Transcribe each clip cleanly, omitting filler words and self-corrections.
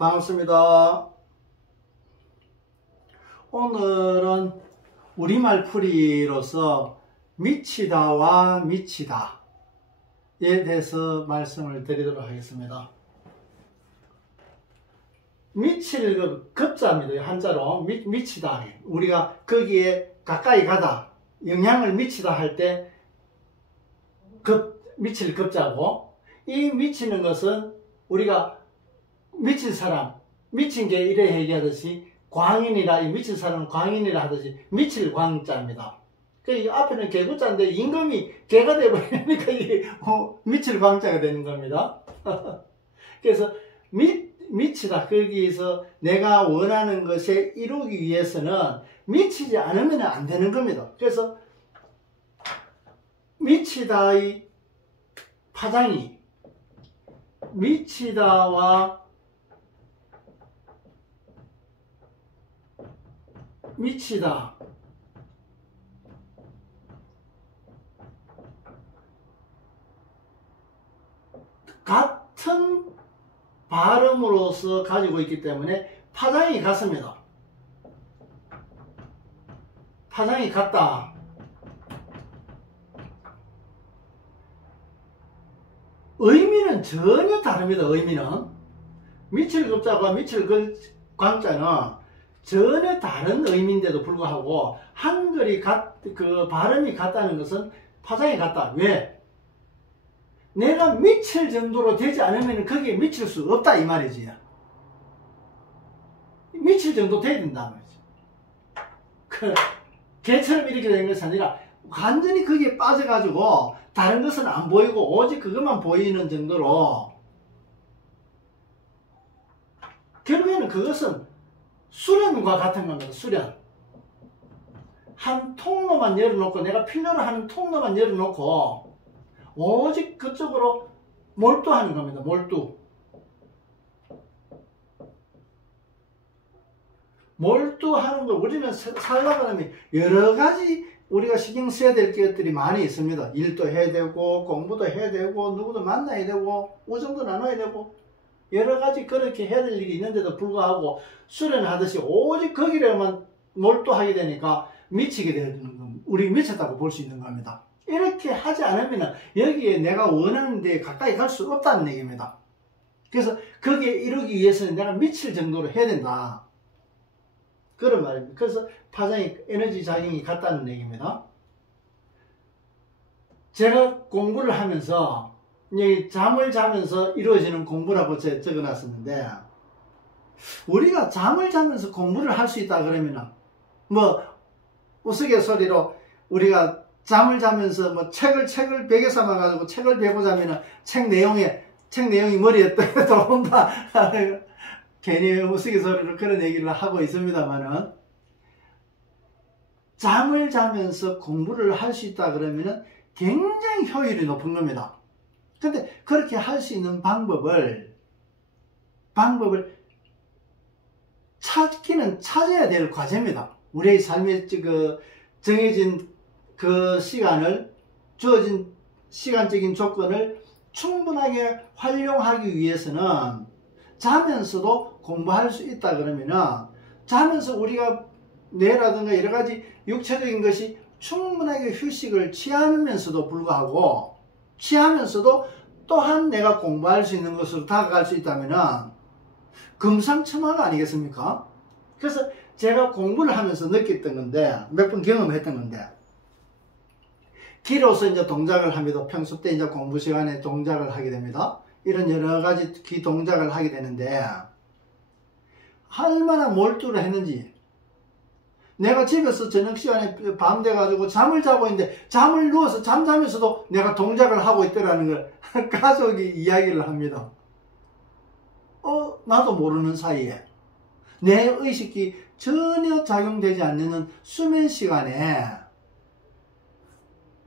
반갑습니다. 오늘은 우리말 풀이로서 미치다와 미치다에 대해서 말씀을 드리도록 하겠습니다. 미칠 급자입니다. 한자로 미치다. 우리가 거기에 가까이 가다, 영향을 미치다 할 때 미칠 급자고, 이 미치는 것은 우리가 미친 사람, 미친 게 이래 얘기하듯이 광인이라, 이 미친 사람은 광인이라 하듯이 미칠 광자입니다. 그 앞에는 개구자인데 임금이 개가 되어버리니까 이게 미칠 광자가 되는 겁니다. 그래서 미치다, 거기에서 내가 원하는 것에 이루기 위해서는 미치지 않으면 안 되는 겁니다. 그래서 미치다의 파장이 미치다와 미치다, 같은 발음으로서 가지고 있기 때문에 파장이 같습니다. 파장이 같다. 의미는 전혀 다릅니다. 의미는 미칠급자와 미칠광자는 전혀 다른 의미인데도 불구하고 한글이 발음이 같다는 것은 파장이 같다. 왜? 내가 미칠 정도로 되지 않으면 거기에 미칠 수 없다 이 말이지. 미칠 정도 돼야 된다 말이지. 개처럼 이렇게 된 것이 아니라 완전히 거기에 빠져가지고 다른 것은 안 보이고 오직 그것만 보이는 정도로, 결국에는 그것은 수련과 같은 겁니다. 수련. 한 통로만 열어놓고, 내가 필요로 하는 통로만 열어놓고 오직 그쪽으로 몰두하는 겁니다. 몰두하는 거, 우리는 살려고 하면 여러 가지 우리가 신경 써야 될 것들이 많이 있습니다. 일도 해야 되고, 공부도 해야 되고, 누구도 만나야 되고, 우정도 나눠야 되고, 여러 가지 그렇게 해야 될 일이 있는데도 불구하고 수련하듯이 오직 거기에만 몰두하게 되니까 미치게 되는 겁니다. 우리 미쳤다고 볼 수 있는 겁니다. 이렇게 하지 않으면 여기에 내가 원하는 데 가까이 갈 수 없다는 얘기입니다. 그래서 거기에 이루기 위해서는 내가 미칠 정도로 해야 된다, 그런 말입니다. 그래서 파장이, 에너지 작용이 같다는 얘기입니다. 제가 공부를 하면서 잠을 자면서 이루어지는 공부라고 제가 적어놨었는데, 우리가 잠을 자면서 공부를 할 수 있다 그러면 우스갯소리로 우리가 잠을 자면서 책을 베개 삼아 가지고 책을 베고 자면 책 내용이 머리에 들어온다. 괜히 우스갯소리로 그런 얘기를 하고 있습니다만은, 잠을 자면서 공부를 할 수 있다 그러면 굉장히 효율이 높은 겁니다. 근데 그렇게 할 수 있는 방법을 찾아야 될 과제입니다. 우리의 삶에 정해진 주어진 시간적인 조건을 충분하게 활용하기 위해서는 자면서도 공부할 수 있다 그러면은, 자면서 우리가 뇌라든가 여러 가지 육체적인 것이 충분하게 휴식을 취하면서도 불구하고, 취하면서도 또한 내가 공부할 수 있는 것으로 다가갈 수 있다면 금상첨화가 아니겠습니까? 그래서 제가 공부를 하면서 느꼈던 건데, 몇 번 경험했던 건데, 귀로서 이제 동작을 합니다. 평소 때 이제 공부 시간에 동작을 하게 됩니다. 이런 여러 가지 귀 동작을 하게 되는데, 얼마나 몰두를 했는지, 내가 집에서 저녁 시간에 밤 돼가지고 잠을 자고 있는데, 잠을 누워서 잠자면서도 내가 동작을 하고 있더라는 걸 가족이 이야기를 합니다. 나도 모르는 사이에 내 의식이 전혀 작용되지 않는 수면 시간에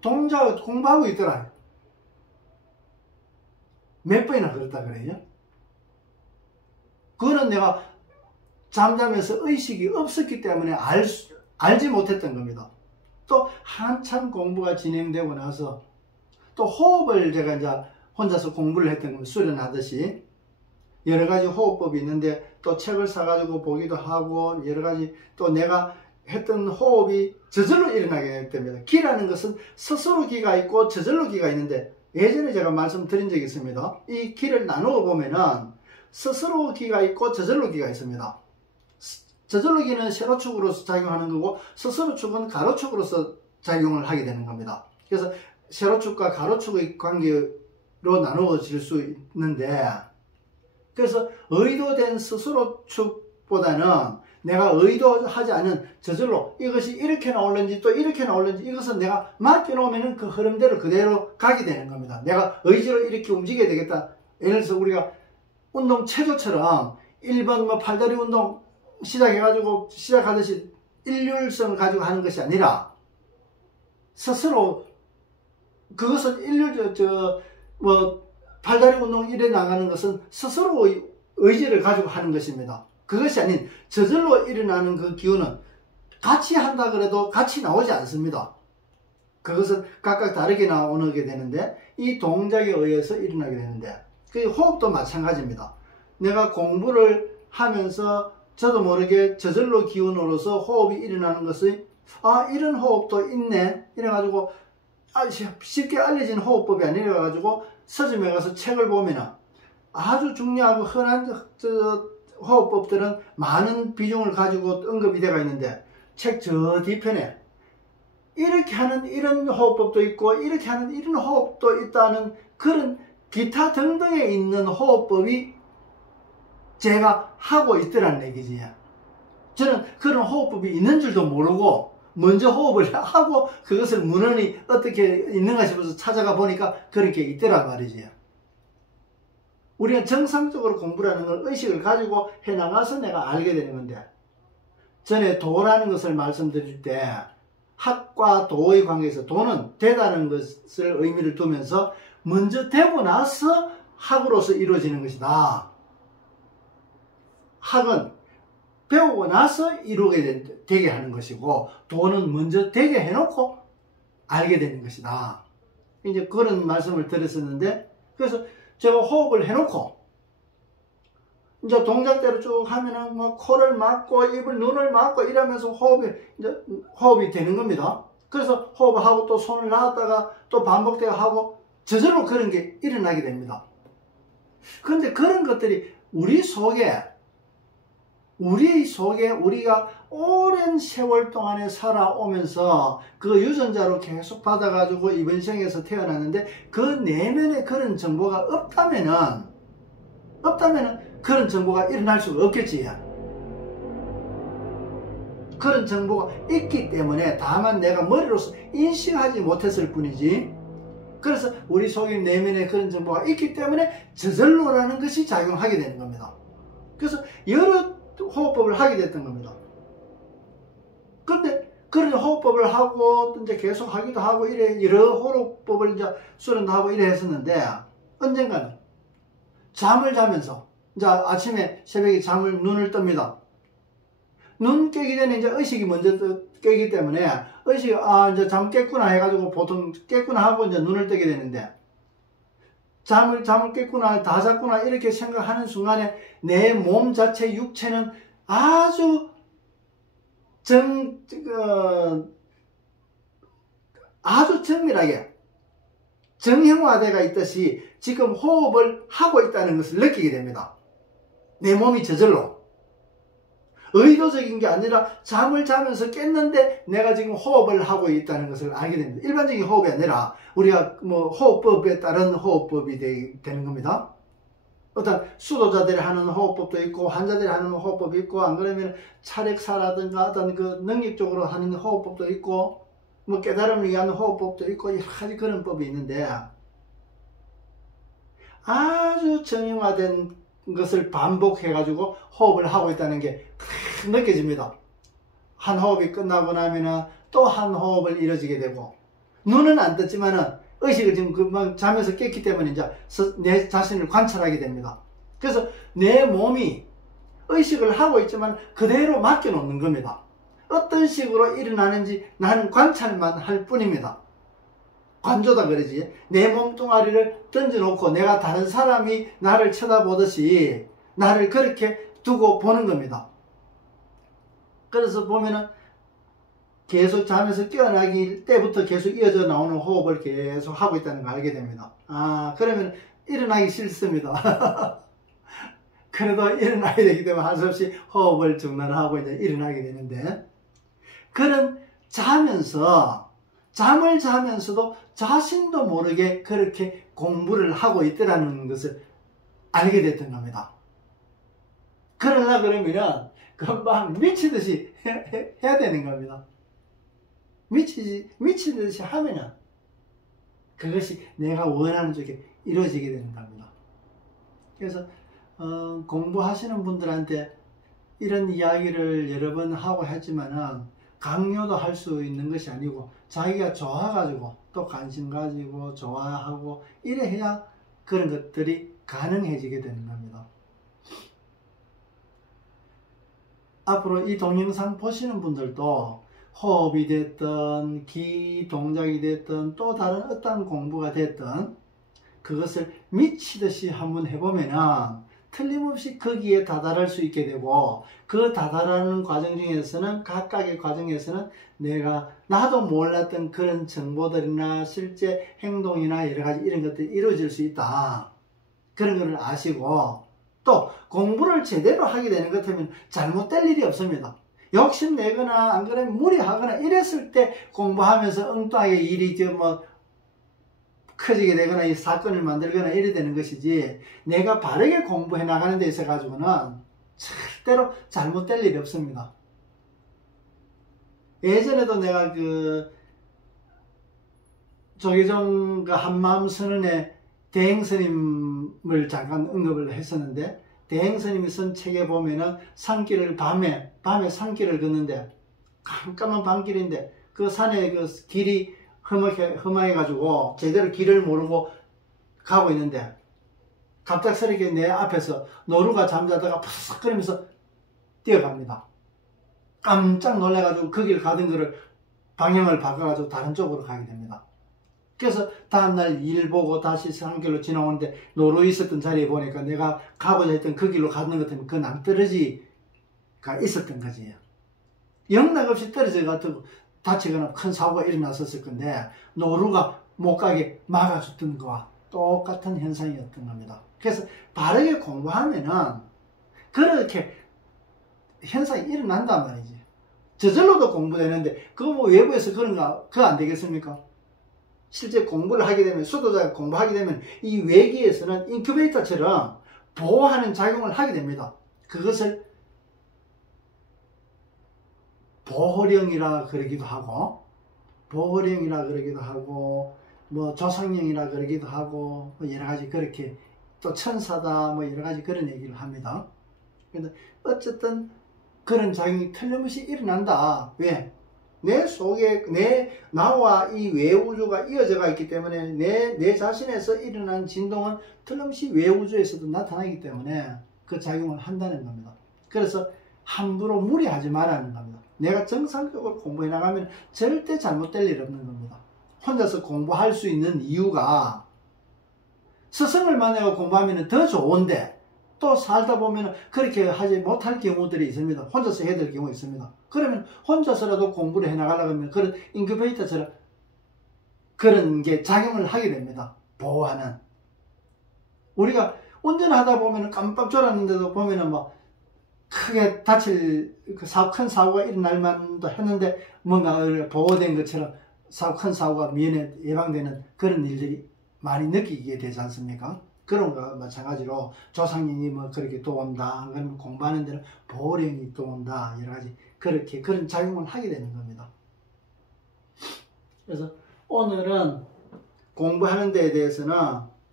동작을 공부하고 있더라. 몇 번이나 그랬다 그래요? 그거는 내가 잠자면서 의식이 없었기 때문에 알지 못했던 겁니다. 또 한참 공부가 진행되고 나서 또 호흡을 제가 이제 혼자서 공부를 했던 겁니다. 수련하듯이. 여러 가지 호흡법이 있는데 또 책을 사가지고 보기도 하고 여러 가지 또 내가 했던 호흡이 저절로 일어나게 됩니다. 기라는 것은 스스로 기가 있고 저절로 기가 있는데 예전에 제가 말씀드린 적이 있습니다. 이 기를 나누어 보면은 스스로 기가 있고 저절로 기가 있습니다. 저절로 기는 세로축으로서 작용하는 거고 스스로축은 가로축으로서 작용을 하게 되는 겁니다. 그래서 세로축과 가로축의 관계로 나누어질 수 있는데 그래서 의도된 스스로축보다는 내가 의도하지 않은 저절로 이것이 이렇게 나올는지 또 이렇게 나올는지 이것은 내가 맡겨놓으면 그 흐름대로 그대로 가게 되는 겁니다. 내가 의지로 이렇게 움직여야 되겠다. 예를 들어서 우리가 운동 체조처럼 1번 뭐 팔다리 운동 시작하듯이 일률성을 가지고 하는 것이 아니라 스스로 그것은 팔다리 운동 이래 나가는 것은 스스로 의지를 가지고 하는 것입니다. 그것이 아닌 저절로 일어나는 그 기운은 같이 한다 그래도 같이 나오지 않습니다. 그것은 각각 다르게 나오게 되는데 이 동작에 의해서 일어나게 되는데 그 호흡도 마찬가지입니다. 내가 공부를 하면서 저도 모르게 저절로 기운으로서 호흡이 일어나는 것이 이런 호흡도 있네 이래가지고 쉽게 알려진 호흡법이 아니라가지고 서점에 가서 책을 보면 아주 중요하고 흔한 호흡법들은 많은 비중을 가지고 언급이 되어 있는데 책 저 뒤편에 이렇게 하는 이런 호흡법도 있고 이렇게 하는 이런 호흡도 있다는 그런 기타 등등에 있는 호흡법이 제가 하고 있더라는 얘기지. 저는 그런 호흡법이 있는 줄도 모르고 먼저 호흡을 하고 그것을 문헌이 어떻게 있는가 싶어서 찾아가 보니까 그렇게 있더란 말이지. 우리가 정상적으로 공부라는 걸 의식을 가지고 해나가서 내가 알게 되는 건데 전에 도라는 것을 말씀드릴 때 학과 도의 관계에서 도는 되다는 것을 의미를 두면서 먼저 되고 나서 학으로서 이루어지는 것이다. 학은 배우고 나서 이루게 되게 하는 것이고 도는 먼저 되게 해놓고 알게 되는 것이다. 이제 그런 말씀을 드렸었는데 그래서 제가 호흡을 해놓고 이제 동작대로 쭉 하면은 뭐 코를 막고 입을 눈을 막고 이러면서 호흡이 되는 겁니다. 그래서 호흡을 하고 또 손을 놨다가 또 반복되어 하고 저절로 그런 게 일어나게 됩니다. 그런데 그런 것들이 우리 속에 우리가 오랜 세월 동안에 살아오면서 그 유전자로 계속 받아가지고 이번 생에서 태어났는데 그 내면에 그런 정보가 없다면은 그런 정보가 일어날 수가 없겠지. 그런 정보가 있기 때문에 다만 내가 머리로서 인식하지 못했을 뿐이지. 그래서 우리 속의 내면에 그런 정보가 있기 때문에 저절로라는 것이 작용하게 되는 겁니다. 그래서 여러 호흡법을 하게 됐던 겁니다. 그런데 그런 호흡법을 하고 이제 계속 하기도 하고 이래 여러 호흡법을 이제 수련도 하고 이래 했었는데 언젠가는 잠을 자면서 이제 아침에 새벽에 눈을 뜹니다. 눈 깨기 전에 이제 의식이 먼저 깨기 때문에 의식이 이제 잠 깼구나 해가지고 보통 깼구나 하고 이제 눈을 뜨게 되는데 잠을 깼구나 다 잤구나 이렇게 생각하는 순간에 내 몸 자체 육체는 아주 아주 정밀하게 정형화되어 있듯이 지금 호흡을 하고 있다는 것을 느끼게 됩니다. 내 몸이 저절로 의도적인 게 아니라 잠을 자면서 깼는데 내가 지금 호흡을 하고 있다는 것을 알게 됩니다. 일반적인 호흡이 아니라 우리가 뭐 호흡법에 따른 호흡법이 되는 겁니다. 어떤 수도자들이 하는 호흡법도 있고 환자들이 하는 호흡법이 있고 안 그러면 차력사라든가 어떤 그 능력적으로 하는 호흡법도 있고 뭐 깨달음을 위한 호흡법도 있고 여러 가지 그런 법이 있는데 아주 정형화된 것을 반복해 가지고 호흡을 하고 있다는 게 느껴집니다. 한 호흡이 끝나고 나면은 또 한 호흡을 이뤄지게 되고 눈은 안 떴지만은 의식을 지금 금방 잠에서 깼기 때문에 이제 내 자신을 관찰하게 됩니다. 그래서 내 몸이 의식을 하고 있지만 그대로 맡겨 놓는 겁니다. 어떤 식으로 일어나는지 나는 관찰만 할 뿐입니다. 관조다 그러지. 내 몸뚱아리를 던져놓고 내가 다른 사람이 나를 쳐다보듯이 나를 그렇게 두고 보는 겁니다. 그래서 보면은 계속 잠에서 깨어나기 때부터 계속 이어져 나오는 호흡을 계속 하고 있다는 걸 알게 됩니다. 그러면 일어나기 싫습니다. 그래도 일어나야 되기 때문에 할 수 없이 호흡을 중단하고 이제 일어나게 되는데, 그런 잠을 자면서도 자신도 모르게 그렇게 공부를 하고 있더라는 것을 알게 됐던 겁니다. 그러면은 금방 미치듯이 해야 되는 겁니다. 미치듯이 하면은 그것이 내가 원하는 쪽에 이루어지게 되는 겁니다. 그래서 공부하시는 분들한테 이런 이야기를 여러 번 하고 했지만은 강요도 할 수 있는 것이 아니고 자기가 좋아가지고 또 관심 가지고 좋아하고 이래 해야 그런 것들이 가능해지게 되는 겁니다. 앞으로 이 동영상 보시는 분들도 호흡이 됐든 기 동작이 됐든 또 다른 어떤 공부가 됐든 그것을 미치듯이 한번 해보면은 틀림없이 거기에 다다를 수 있게 되고, 그 다다르는 과정 중에서는 각각의 과정에서는 나도 몰랐던 그런 정보들이나 실제 행동이나 여러 가지 이런 것들이 이루어질 수 있다, 그런 것을 아시고, 또 공부를 제대로 하게 되는 것 같으면 잘못될 일이 없습니다. 욕심내거나 안 그러면 무리하거나 이랬을 때 공부하면서 엉뚱하게 일이 커지게 되거나 이 사건을 만들거나 이래 되는 것이지, 내가 바르게 공부해 나가는 데 있어 가지고는 절대로 잘못될 일이 없습니다. 예전에도 내가 조계종 한마음선언의 대행스님을 잠깐 언급을 했었는데, 대행스님이 쓴 책에 보면은 밤에 산길을 걷는데, 깜깜한 밤길인데 그 산에 그 길이 험해가지고 제대로 길을 모르고 가고 있는데 갑작스럽게 내 앞에서 노루가 잠자다가 푸석거리면서 뛰어갑니다. 깜짝 놀래가지고 그 길 가던 거를 방향을 바꿔가지고 다른 쪽으로 가게 됩니다. 그래서 다음날 일 보고 다시 산길로 지나오는데 노루 있었던 자리에 보니까 내가 가고자 했던 그 길로 가는 것 같으면 그 낭떠러지가 있었던 거지. 영락없이 떨어져가지고 다치거나 큰 사고가 일어났었을 건데 노루가 못 가게 막아줬던 거와 똑같은 현상이었던 겁니다. 그래서 바르게 공부하면은 그렇게 현상이 일어난단 말이지. 저절로도 공부되는데 그거 외부에서 그거 안 되겠습니까? 실제 공부를 하게 되면, 수도자가 공부하게 되면 이 외계에서는 인큐베이터처럼 보호하는 작용을 하게 됩니다. 그것을 보호령이라 그러기도 하고 조상령이라 그러기도 하고 여러 가지 그렇게, 또 천사다 여러 가지 그런 얘기를 합니다. 그런데 어쨌든 그런 작용이 틀림없이 일어난다. 왜? 내 속에 나와 이 외우주가 이어져가 있기 때문에 내 자신에서 일어난 진동은 틀림없이 외우주에서도 나타나기 때문에 그 작용을 한다는 겁니다. 그래서 함부로 무리하지 말라는 겁니다. 내가 정상적으로 공부해 나가면 절대 잘못될 일 없는 겁니다. 혼자서 공부할 수 있는 이유가, 스승을 만나고 공부하면 더 좋은데 또 살다 보면 그렇게 하지 못할 경우들이 있습니다. 혼자서 해야 될 경우가 있습니다. 그러면 혼자서라도 공부를 해 나가려고 하면 그런 인큐베이터처럼 그런 게 작용을 하게 됩니다. 보호하는. 우리가 운전하다 보면 깜빡 졸았는데도 보면은 크게 다칠 큰 사고가 일어날 만도 했는데 뭔가 보호된 것처럼 큰 사고가 미연에 예방되는 그런 일들이 많이 느끼게 되지 않습니까? 그런 거와 마찬가지로 조상령이 그렇게 도온다, 그러면 공부하는 데는 보호령이 도온다, 여러 가지 그런 작용을 하게 되는 겁니다. 그래서 오늘은 공부하는 데에 대해서는,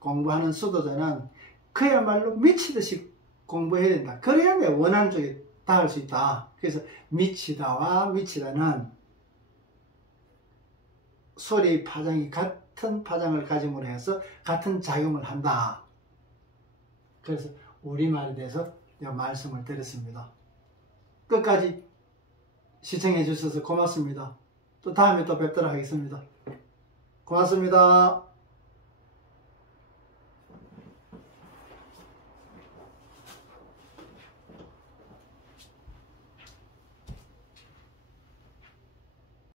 공부하는 수도자는 그야말로 미치듯이 공부해야 된다. 그래야 내 원하는 쪽에 닿을 수 있다. 그래서 미치다와 미치다는 소리의 파장이 같은 파장을 가짐으로 해서 같은 작용을 한다. 그래서 우리말에 대해서 내가 말씀을 드렸습니다. 끝까지 시청해 주셔서 고맙습니다. 또 다음에 또 뵙도록 하겠습니다. 고맙습니다.